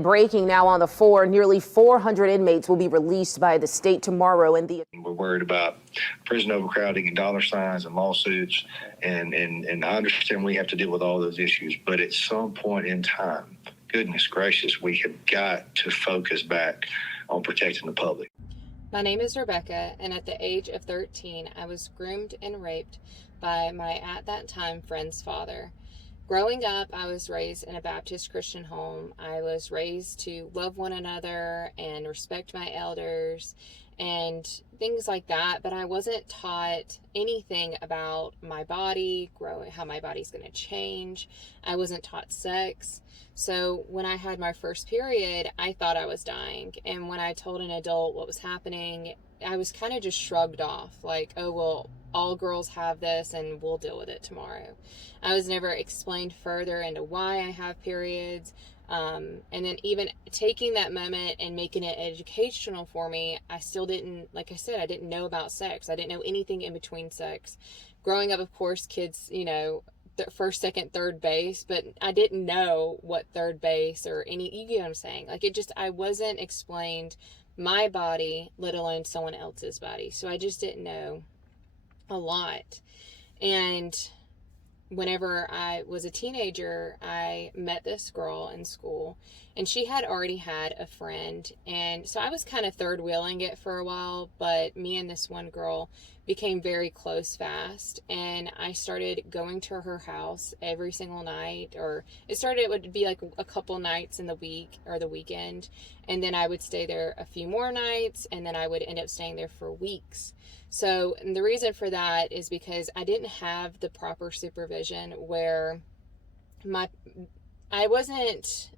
Breaking now on the 4, nearly 400 inmates will be released by the state tomorrow. We're worried about prison overcrowding and dollar signs and lawsuits, and I understand we have to deal with all those issues, but at some point in time, goodness gracious, we have got to focus back on protecting the public. My name is Rebecca, and at the age of 13, I was groomed and raped by my, at that time, friend's father. Growing up, I was raised in a Baptist Christian home. I was raised to love one another and respect my elders and things like that, but I wasn't taught anything about my body, how my body's going to change. I wasn't taught sex. So when I had my first period, I thought I was dying. And when I told an adult what was happening, I was kind of just shrugged off, like, oh, well, all girls have this and we'll deal with it tomorrow. I was never explained further into why I have periods. And then even taking that moment and making it educational for me, I still didn't, like I said, I didn't know about sex. I didn't know anything in between sex. Growing up, of course, kids, first, second, third base, but I didn't know what third base or you get what I'm saying? Like I wasn't explained my body, let alone someone else's body. So I just didn't know a lot. And whenever I was a teenager, I met this girl in school, and she had already had a friend. And so I was kind of third wheeling it for a while, but me and this one girl became very close fast. And I started going to her house every single night, or it would be like a couple nights in the week or the weekend. And then I would stay there a few more nights, and then I would end up staying there for weeks. So the reason for that is because I didn't have the proper supervision where I wasn't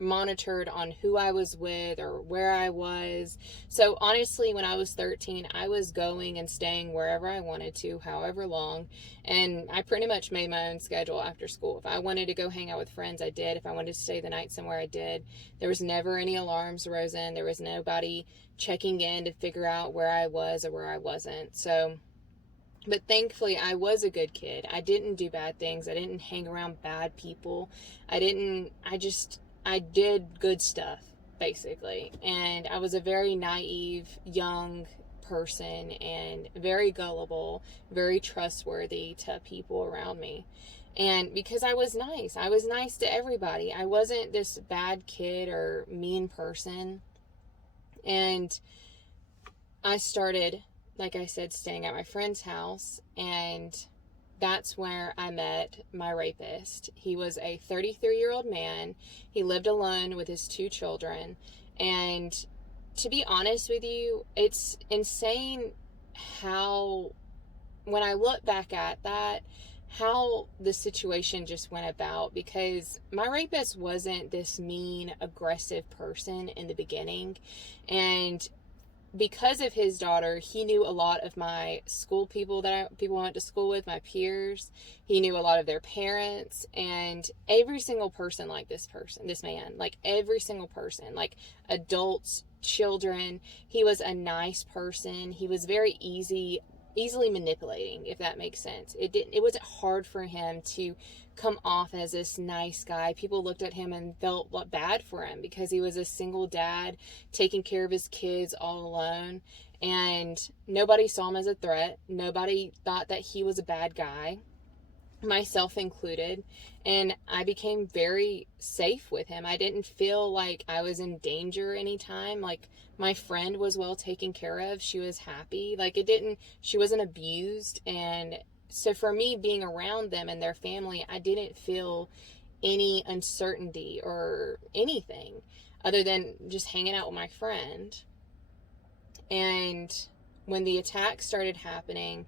monitored on who I was with or where I was. So honestly, when I was 13, I was going and staying wherever I wanted to, however long, and I pretty much made my own schedule after school. If I wanted to go hang out with friends, I did. If I wanted to stay the night somewhere, I did. There was never any alarms rose in. There was nobody checking in to figure out where I was or where I wasn't. So, but thankfully, I was a good kid. I didn't do bad things. I didn't hang around bad people. I did good stuff, basically. And I was a very naive, young person and very gullible, very trustworthy to people around me. And because I was nice to everybody. I wasn't this bad kid or mean person. And I started, like I said, staying at my friend's house, and that's where I met my rapist. He was a 33-year-old man. He lived alone with his 2 children. And to be honest with you, it's insane how, when I look back at that, how the situation just went about, because my rapist wasn't this mean, aggressive person in the beginning. And because of his daughter, he knew a lot of my school people people I went to school with, my peers. He knew a lot of their parents, and every single person like this man, like every single person, like adults, children. He was a nice person. He was very easily manipulating, if that makes sense. It wasn't hard for him to come off as this nice guy. People looked at him and felt bad for him because he was a single dad taking care of his kids all alone, and nobody saw him as a threat. Nobody thought that he was a bad guy, myself included, and I became very safe with him. I didn't feel like I was in danger anytime. Like, my friend was well taken care of. She was happy. She wasn't abused. And so for me, being around them and their family, I didn't feel any uncertainty or anything other than just hanging out with my friend. And when the attack started happening,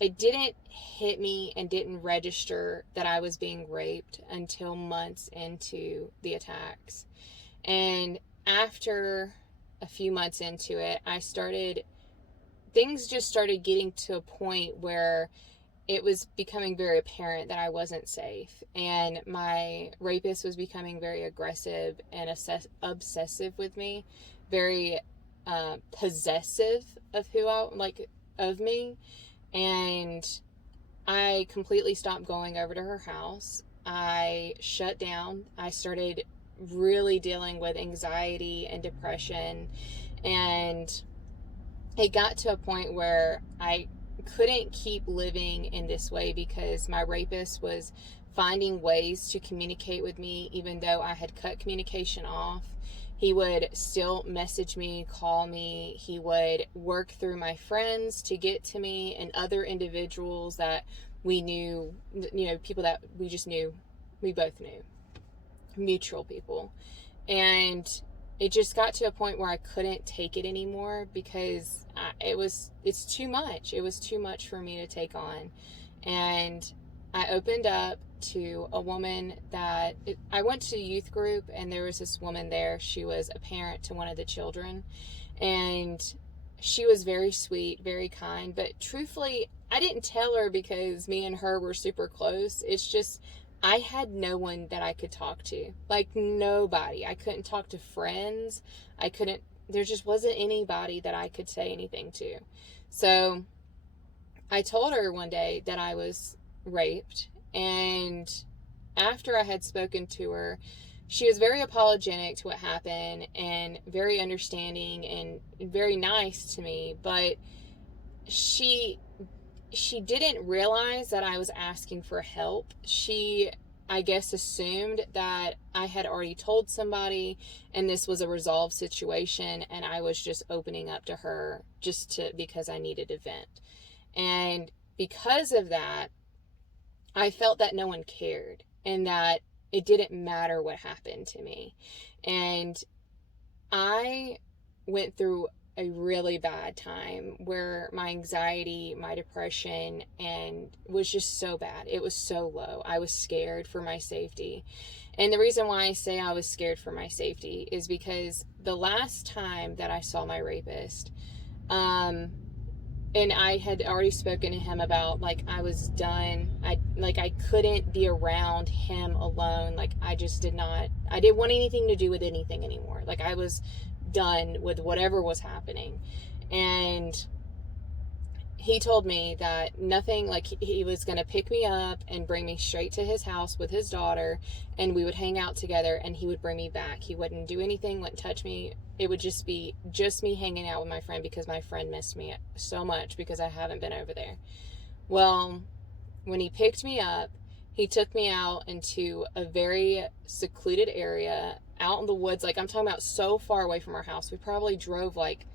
it didn't hit me and didn't register that I was being raped until months into the attacks. And after a few months into it, things just started getting to a point where it was becoming very apparent that I wasn't safe. And my rapist was becoming very aggressive and obsessive with me, very possessive of me. And I completely stopped going over to her house. I shut down. I started really dealing with anxiety and depression. And it got to a point where I couldn't keep living in this way because my rapist was finding ways to communicate with me even though I had cut communication off. He would still message me, call me. He would work through my friends to get to me and other individuals that we knew, people that we just knew, we both knew, mutual people. And it just got to a point where I couldn't take it anymore because it's too much. It was too much for me to take on. And I opened up to a woman I went to youth group, and there was this woman there. She was a parent to one of the children, and she was very sweet, very kind. But truthfully, I didn't tell her because me and her were super close. It's just, I had no one that I could talk to. Like, nobody. I couldn't talk to friends. There just wasn't anybody that I could say anything to. So I told her one day that I was raped, and after I had spoken to her, she was very apologetic to what happened and very understanding and very nice to me, but she didn't realize that I was asking for help. She, I guess, assumed that I had already told somebody and this was a resolved situation, and I was just opening up to her because I needed a vent. And because of that, I felt that no one cared and that it didn't matter what happened to me. And I went through a really bad time where my anxiety, my depression, and was just so bad. It was so low. I was scared for my safety. And the reason why I say I was scared for my safety is because the last time that I saw my rapist, and I had already spoken to him about, like, I was done. I couldn't be around him alone. Like, I didn't want anything to do with anything anymore. Like, I was done with whatever was happening. And he told me that nothing, like, he was going to pick me up and bring me straight to his house with his daughter, and we would hang out together, and he would bring me back. He wouldn't do anything, wouldn't touch me. It would just be me hanging out with my friend because my friend missed me so much because I haven't been over there. Well, when he picked me up, he took me out into a very secluded area out in the woods. Like, I'm talking about so far away from our house. We probably drove like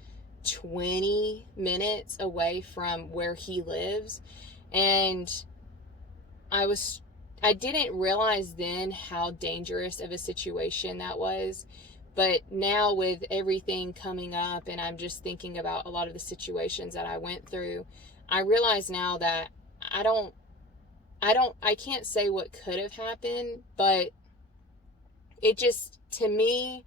20 minutes away from where he lives. And I didn't realize then how dangerous of a situation that was. But now, with everything coming up and I'm just thinking about a lot of the situations that I went through, I realize now that I can't say what could have happened, but it just, to me,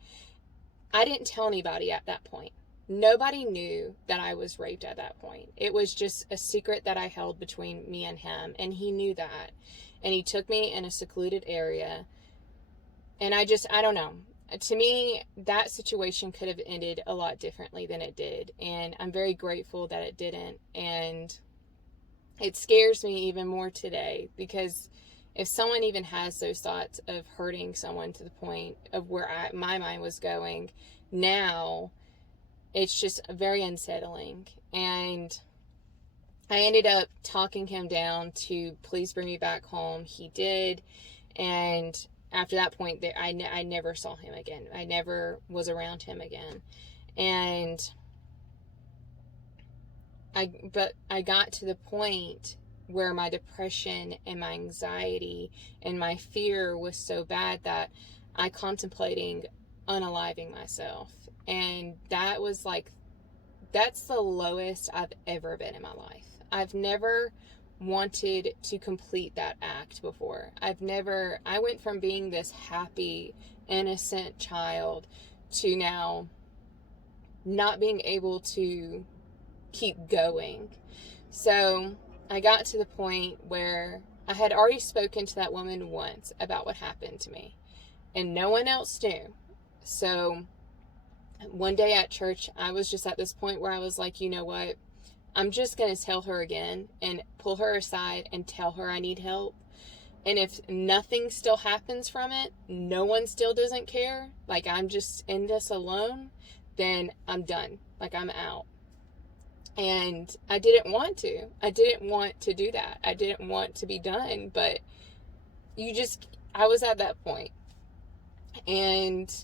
I didn't tell anybody at that point. Nobody knew that I was raped at that point. It was just a secret that I held between me and him, and he knew that. And he took me in a secluded area, and I don't know. To me, that situation could have ended a lot differently than it did, and I'm very grateful that it didn't. And it scares me even more today, because if someone even has those thoughts of hurting someone to the point of where my mind was going now, it's just very unsettling. And I ended up talking him down to please bring me back home. He did. And after that point, I never saw him again. I never was around him again. And I got to the point where my depression and my anxiety and my fear was so bad that I contemplating unaliving myself. And that's the lowest I've ever been in my life. I've never wanted to complete that act before. I went from being this happy, innocent child to now not being able to keep going. So I got to the point where I had already spoken to that woman once about what happened to me, and no one else knew. So one day at church, I was just at this point where I was like, you know what? I'm just going to tell her again and pull her aside and tell her I need help. And if nothing still happens from it, no one still doesn't care, like I'm just in this alone, then I'm done. Like I'm out. And I didn't want to. I didn't want to do that. I didn't want to be done, but I was at that point. And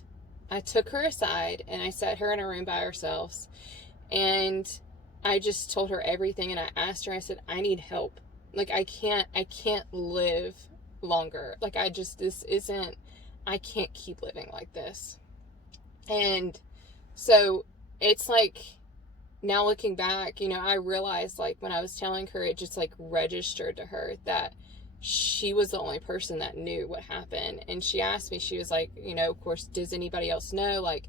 I took her aside and I set her in a room by ourselves. And I just told her everything. And I asked her, I said, I need help. Like, I can't live longer. Like, I can't keep living like this. And so it's like, now looking back, I realized, like, when I was telling her, it just like registered to her that she was the only person that knew what happened. And she asked me, she was like, of course, does anybody else know? Like,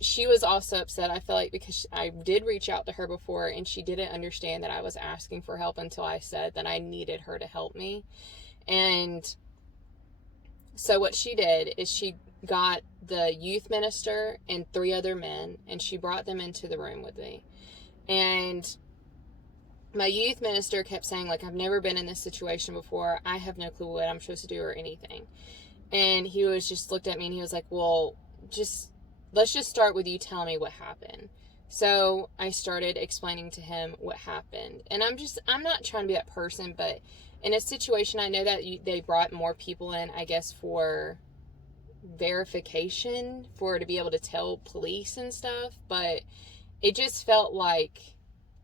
she was also upset, I feel like, because I did reach out to her before and she didn't understand that I was asking for help until I said that I needed her to help me. And so what she did is she got the youth minister and 3 other men, and she brought them into the room with me. And my youth minister kept saying, like, I've never been in this situation before. I have no clue what I'm supposed to do or anything. And he was just looked at me and he was like, well, let's just start with you telling me what happened. So I started explaining to him what happened. And I'm not trying to be that person, but in a situation, I know that they brought more people in, I guess, for verification, to be able to tell police and stuff. But it just felt like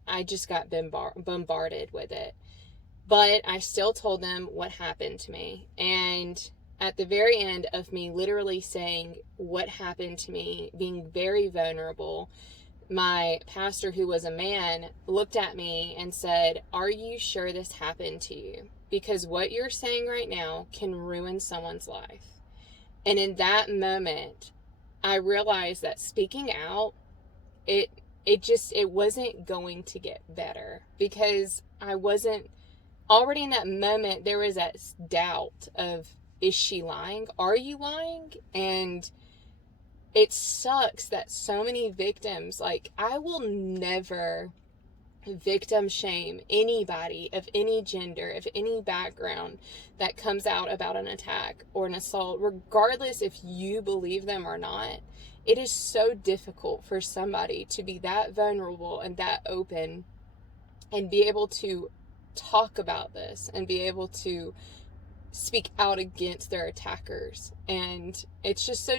I just got bombarded with it. But I still told them what happened to me. And at the very end of me literally saying what happened to me, being very vulnerable, my pastor, who was a man, looked at me and said, are you sure this happened to you? Because what you're saying right now can ruin someone's life. And in that moment, I realized that speaking out, it wasn't going to get better, because I wasn't already in that moment. There was that doubt of, is she lying? Are you lying? And it sucks that so many victims, like, I will never victim shame anybody of any gender, of any background, that comes out about an attack or an assault, regardless if you believe them or not. It is so difficult for somebody to be that vulnerable and that open and be able to talk about this and be able to speak out against their attackers. And it's just so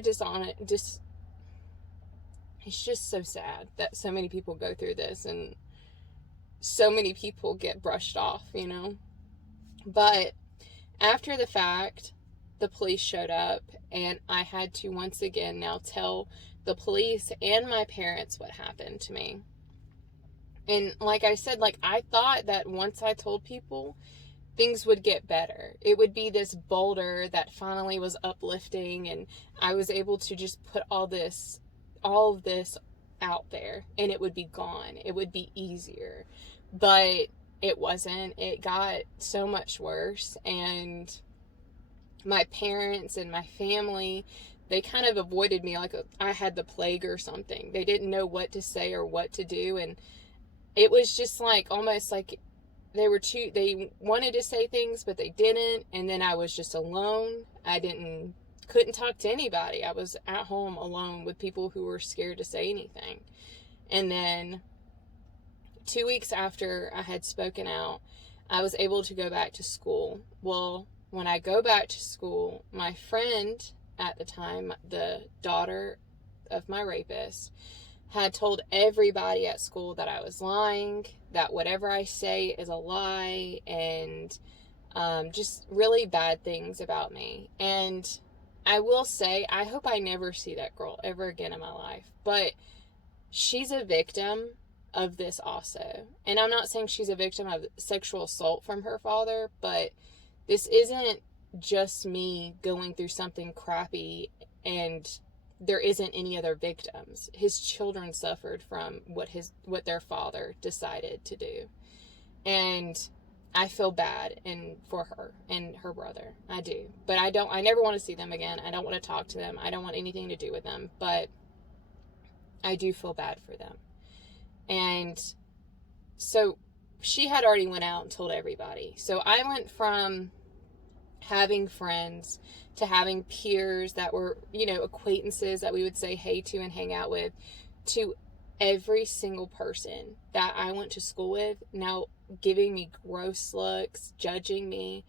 it's just so sad that so many people go through this and so many people get brushed off, But after the fact, the police showed up, and I had to once again now tell the police and my parents what happened to me. And like I said, like, I thought that once I told people, things would get better. It would be this boulder that finally was uplifting, and I was able to just put all of this out there, and it would be gone. It would be easier. But it wasn't. It got so much worse. And my parents and my family, they kind of avoided me like I had the plague or something. They didn't know what to say or what to do. And it was just like, almost like they wanted to say things, but they didn't. And then I was just alone. Couldn't talk to anybody. I was at home alone with people who were scared to say anything. And then 2 weeks after I had spoken out, I was able to go back to school. Well, when I go back to school, my friend at the time, the daughter of my rapist, had told everybody at school that I was lying, that whatever I say is a lie, and just really bad things about me. And I will say, I hope I never see that girl ever again in my life. But she's a victim of this also. And I'm not saying she's a victim of sexual assault from her father, but this isn't just me going through something crappy and there isn't any other victims. His children suffered from what their father decided to do. And I feel bad for her and her brother. I do. But I never want to see them again. I don't want to talk to them. I don't want anything to do with them. But I do feel bad for them. And so she had already went out and told everybody. So I went from having friends, to having peers that were, acquaintances that we would say hey to and hang out with, to every single person that I went to school with now giving me gross looks, judging me.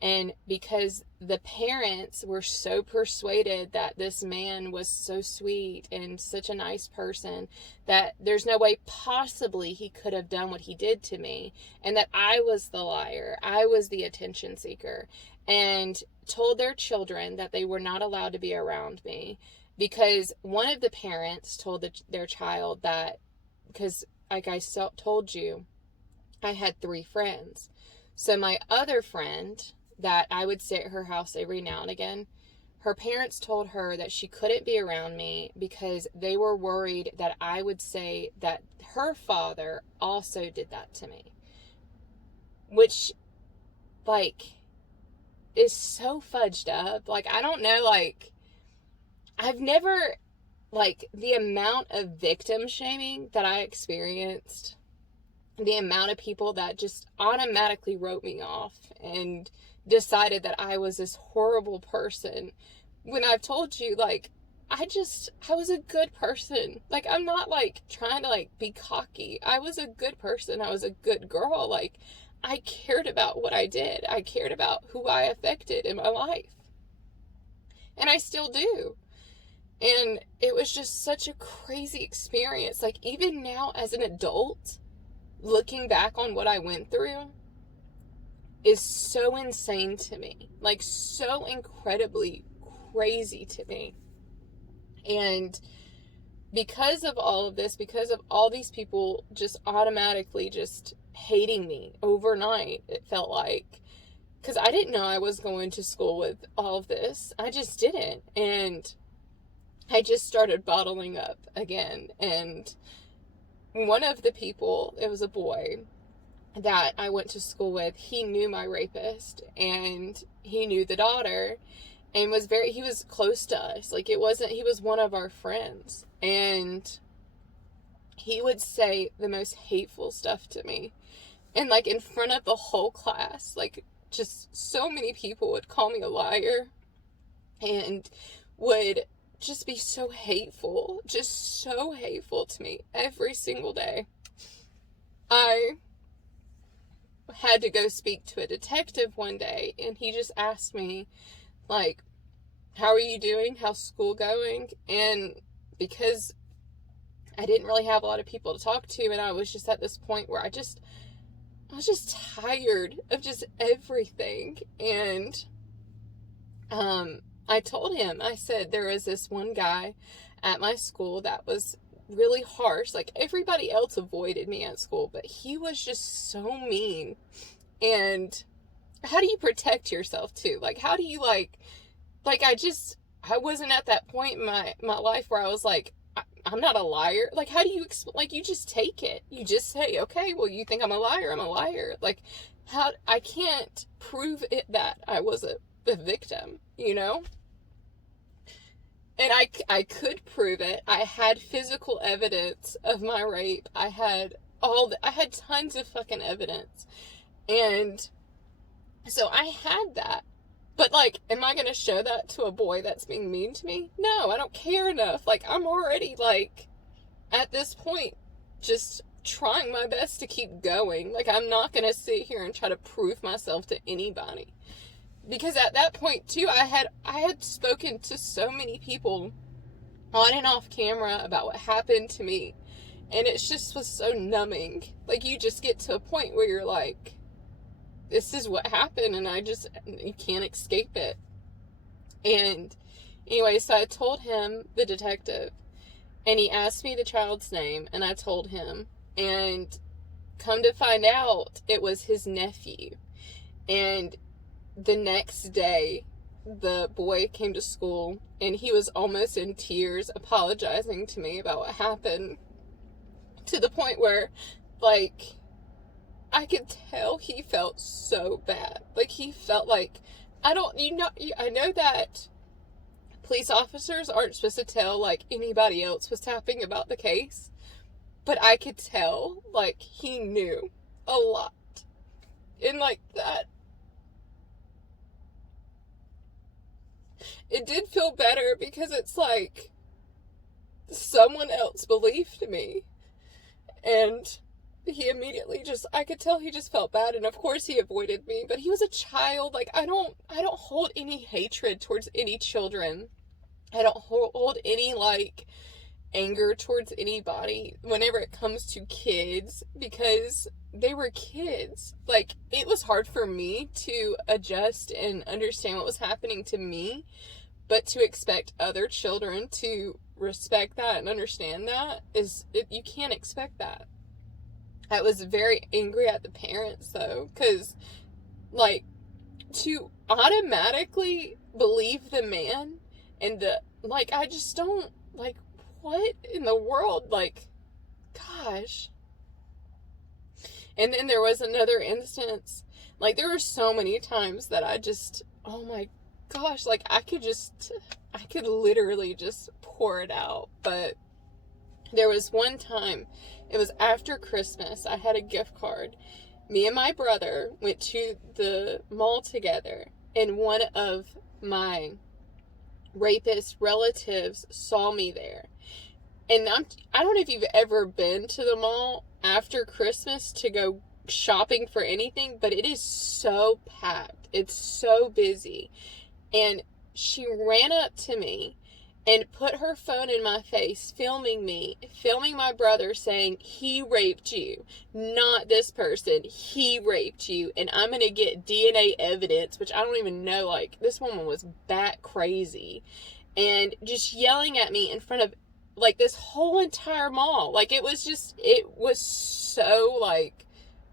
And because the parents were so persuaded that this man was so sweet and such a nice person that there's no way possibly he could have done what he did to me, and that I was the liar, I was the attention seeker, and told their children that they were not allowed to be around me, because one of the parents told their child that, because like I told you, I had 3 friends. So my other friend that I would stay at her house every now and again, her parents told her that she couldn't be around me because they were worried that I would say that her father also did that to me. Which, like, is so fudged up. Like, I don't know, like, I've never, like, the amount of victim shaming that I experienced, the amount of people that just automatically wrote me off and decided that I was this horrible person, when I've told you, like, I was a good person. Like, I'm not, like, trying to, like, be cocky. I was a good person. I was a good girl. Like, I cared about what I did. I cared about who I affected in my life. And I still do. And it was just such a crazy experience. Like, even now as an adult, looking back on what I went through is so insane to me. Like, so incredibly crazy to me. And because of all of this, because of all these people just automatically just hating me overnight, it felt like, because I didn't know I was going to school with all of this. I just didn't. And I just started bottling up again. And one of the people, it was a boy that I went to school with, he knew my rapist and he knew the daughter and he was close to us. Like, he was one of our friends, and he would say the most hateful stuff to me. And, like, in front of the whole class, like, just so many people would call me a liar and would just be so hateful to me every single day. I had to go speak to a detective one day, and he just asked me, like, how are you doing? How's school going? And because I didn't really have a lot of people to talk to, and I was just at this point where I was just tired of just everything. And I told him, I said, there was this one guy at my school that was really harsh. Like, everybody else avoided me at school, but he was just so mean. And how do you protect yourself too? Like, how do you I wasn't at that point in my life where I was like, I'm not a liar. Like, how do you like, you just take it. You just say, okay, well, you think I'm a liar. I'm a liar. Like, I can't prove it that I was a victim, you know? And I could prove it. I had physical evidence of my rape. I had tons of fucking evidence. And so I had that. But, like, am I going to show that to a boy that's being mean to me? No, I don't care enough. Like, I'm already, like, at this point, just trying my best to keep going. Like, I'm not going to sit here and try to prove myself to anybody. Because at that point, too, I had spoken to so many people on and off camera about what happened to me. And it just was so numbing. Like, you just get to a point where you're like, this is what happened, and you can't escape it. And anyway, so I told him, the detective, and he asked me the child's name, and I told him. And come to find out, it was his nephew. And the next day, the boy came to school, and he was almost in tears, apologizing to me about what happened, to the point where, like, I could tell he felt so bad. Like, he felt like, I know that police officers aren't supposed to tell, like, anybody else what's happening about the case, but I could tell, like, he knew a lot. And, like, that it did feel better because it's like someone else believed me. And he immediately I could tell he just felt bad. And of course he avoided me, but he was a child. Like, I don't hold any hatred towards any children. I don't hold any, like, anger towards anybody whenever it comes to kids, because they were kids. Like, it was hard for me to adjust and understand what was happening to me, but to expect other children to respect that and understand that you can't expect that. I was very angry at the parents, though, because, like, to automatically believe the man and I just don't, like, what in the world? Like, gosh. And then there was another instance. Like, there were so many times that I just, oh my gosh, like, I could literally just pour it out. But there was one time, it was after Christmas, I had a gift card. Me and my brother went to the mall together, and one of my rapist relatives saw me there. And I don't know if you've ever been to the mall after Christmas to go shopping for anything, but it is so packed. It's so busy. And she ran up to me and put her phone in my face, filming me, filming my brother, saying, he raped you, not this person, he raped you, and I'm going to get DNA evidence, which I don't even know, like, this woman was bat crazy, and just yelling at me in front of, like, this whole entire mall. Like, it was so, like,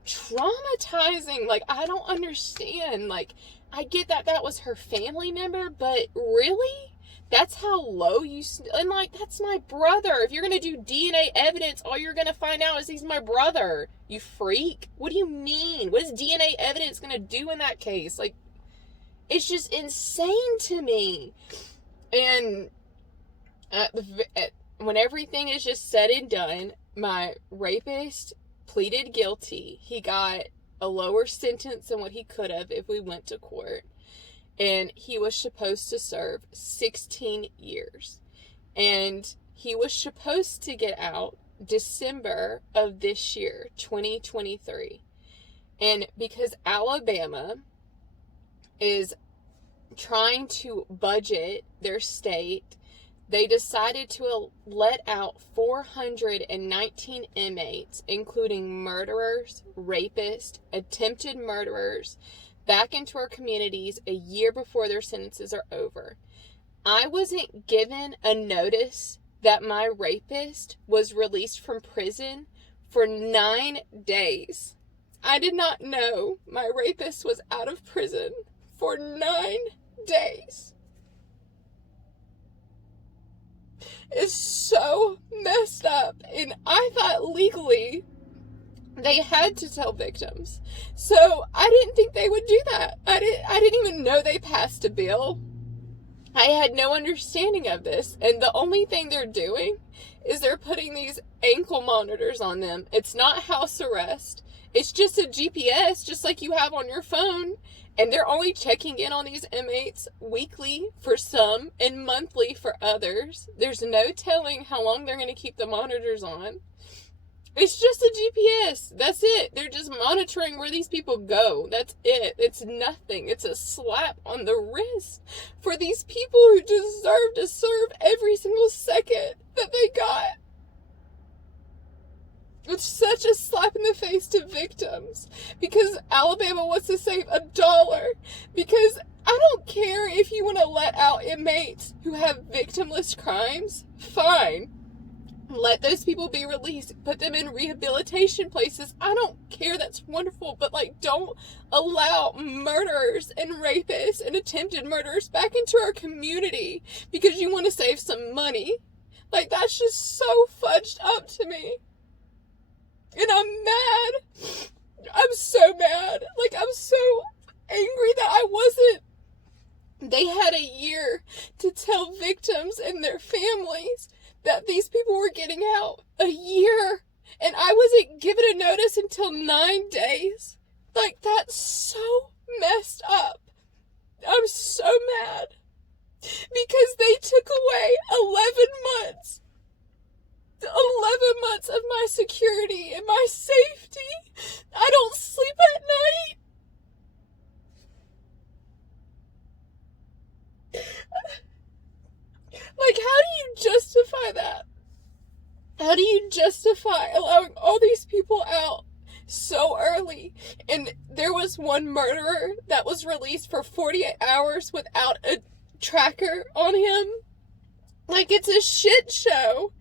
traumatizing. Like, I don't understand. Like, I get that was her family member, but really? That's how low and, like, that's my brother. If you're going to do DNA evidence, all you're going to find out is he's my brother. You freak. What do you mean? What is DNA evidence going to do in that case? Like, it's just insane to me. And when everything is just said and done, my rapist pleaded guilty. He got a lower sentence than what he could have if we went to court. And he was supposed to serve 16 years. And he was supposed to get out December of this year, 2023. And because Alabama is trying to budget their state, they decided to let out 419 inmates, including murderers, rapists, attempted murderers, back into our communities a year before their sentences are over. I wasn't given a notice that my rapist was released from prison for 9 days. I did not know my rapist was out of prison for 9 days. It's so messed up. And I thought legally they had to tell victims. So I didn't think they would do that. I didn't even know they passed a bill. I had no understanding of this. And the only thing they're doing is they're putting these ankle monitors on them. It's not house arrest. It's just a GPS, just like you have on your phone. And they're only checking in on these inmates weekly for some and monthly for others. There's no telling how long they're going to keep the monitors on. It's just a GPS. That's it. They're just monitoring where these people go. That's it. It's nothing. It's a slap on the wrist for these people who deserve to serve every single second that they got. It's such a slap in the face to victims because Alabama wants to save $1. Because I don't care if you want to let out inmates who have victimless crimes. Fine. Let those people be released. Put them in rehabilitation places. I don't care. That's wonderful. But, like, don't allow murderers and rapists and attempted murderers back into our community because you want to save some money. Like, that's just so fudged up to me. And I'm mad. I'm so mad. Like, I'm so angry that I wasn't. They had a year to tell victims and their families that these people were getting out. A year. And I wasn't given a notice until 9 days. Like, that's so messed up. I'm so mad. because they took away 11 months. 11 months of my security and my safety. I don't sleep at night. Like, how do you justify that? How do you justify allowing all these people out so early? And there was one murderer that was released for 48 hours without a tracker on him. Like, it's a shit show.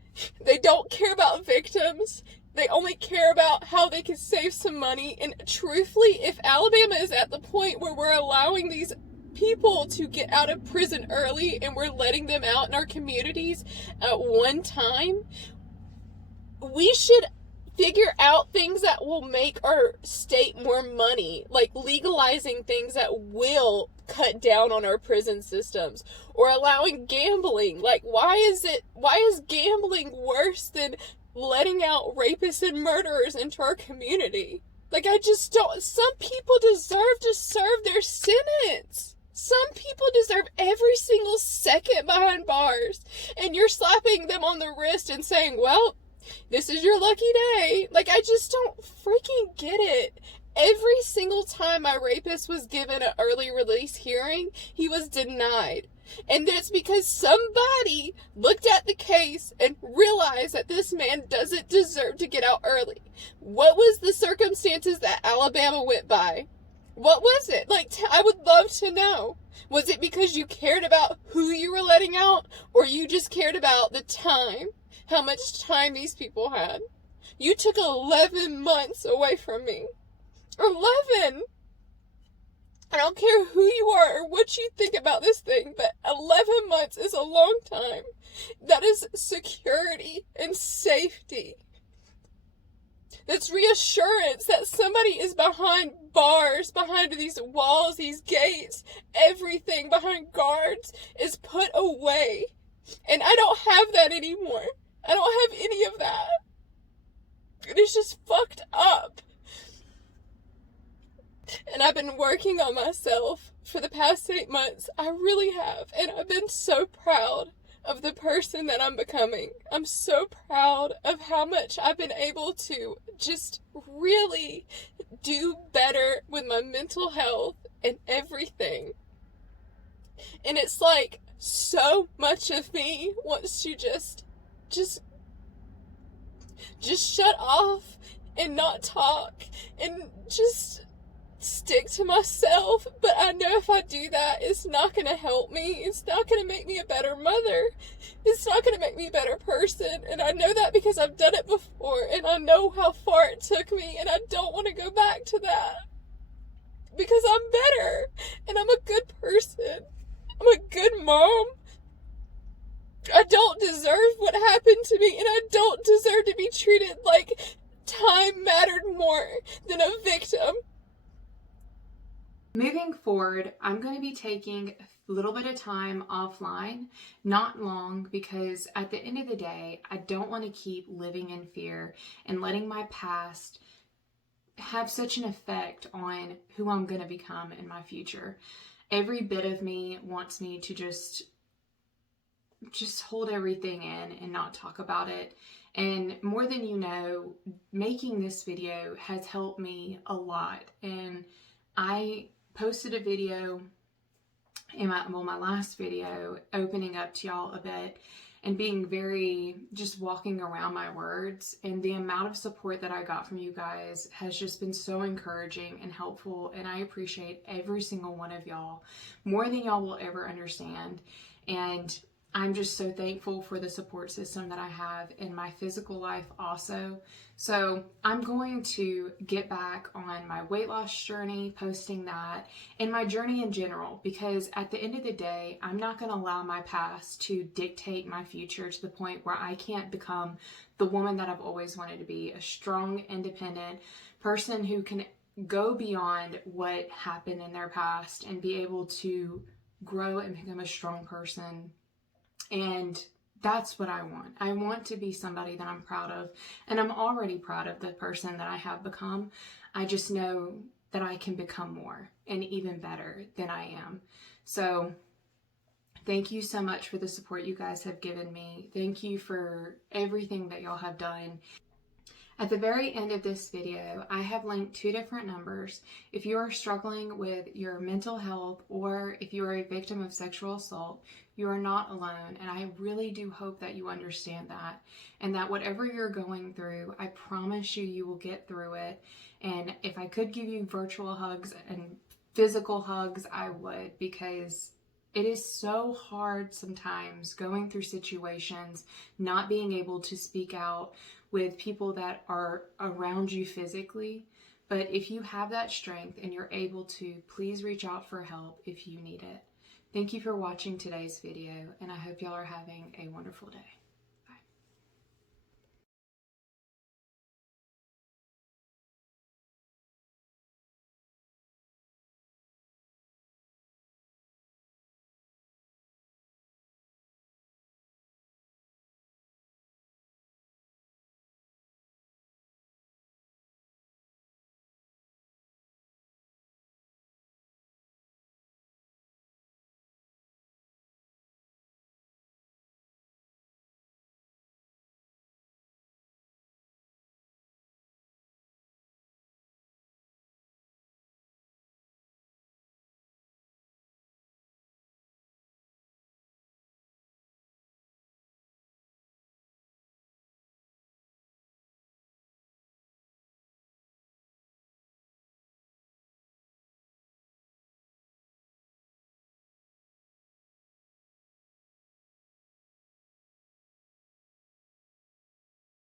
They don't care about victims. They only care about how they can save some money. And truthfully, if Alabama is at the point where we're allowing these people to get out of prison early and we're letting them out in our communities at one time, we should figure out things that will make our state more money, like legalizing things that will cut down on our prison systems, or allowing gambling. Like, why is gambling worse than letting out rapists and murderers into our community? Like, I just don't. Some people deserve to serve their sentence. Some people deserve every single second behind bars, and you're slapping them on the wrist and saying, well, this is your lucky day. Like, I just don't freaking get it. Every single time my rapist was given an early release hearing, he was denied. And that's because somebody looked at the case and realized that this man doesn't deserve to get out early. What was the circumstances that Alabama went by? What was it? Like, I would love to know. Was it because you cared about who you were letting out, or you just cared about the time? How much time these people had? You took 11 months away from me. 11! I don't care who you are or what you think about this thing, but 11 months is a long time. That is security and safety. That's reassurance that somebody is behind bars, behind these walls, these gates. Everything behind guards is put away. And I don't have that anymore. I don't have any of that. It is just fucked up. And I've been working on myself for the past 8 months. I really have. And I've been so proud of the person that I'm becoming. I'm so proud of how much I've been able to just really do better with my mental health and everything. And it's like so much of me wants to just shut off and not talk and just stick to myself. But I know if I do that, it's not going to help me. It's not going to make me a better mother. It's not going to make me a better person. And I know that because I've done it before, and I know how far it took me, and I don't want to go back to that. Because I'm better, and I'm a good person. I'm a good mom. I don't deserve what happened to me, and I don't deserve to be treated like time mattered more than a victim. Moving forward, I'm going to be taking a little bit of time offline, not long, because at the end of the day, I don't want to keep living in fear and letting my past have such an effect on who I'm going to become in my future. Every bit of me wants me to just hold everything in and not talk about it. And more than you know, making this video has helped me a lot. And I posted a video in my last video, opening up to y'all a bit and being very, just walking around my words. And the amount of support that I got from you guys has just been so encouraging and helpful. And I appreciate every single one of y'all more than y'all will ever understand. And I'm just so thankful for the support system that I have in my physical life also. So I'm going to get back on my weight loss journey, posting that, and my journey in general, because at the end of the day, I'm not going to allow my past to dictate my future to the point where I can't become the woman that I've always wanted to be, a strong, independent person who can go beyond what happened in their past and be able to grow and become a strong person. And that's what I want. I want to be somebody that I'm proud of, and I'm already proud of the person that I have become. I just know that I can become more and even better than I am. So Thank you so much for the support you guys have given me. Thank you for everything that y'all have done. At the very end of this video, I have linked 2 different numbers. If you are struggling with your mental health or if you are a victim of sexual assault, you are not alone. And I really do hope that you understand that, and that whatever you're going through, I promise you, you will get through it. And if I could give you virtual hugs and physical hugs, I would, because it is so hard sometimes going through situations, not being able to speak out with people that are around you physically. But if you have that strength and you're able to, please reach out for help if you need it. Thank you for watching today's video, and I hope y'all are having a wonderful day.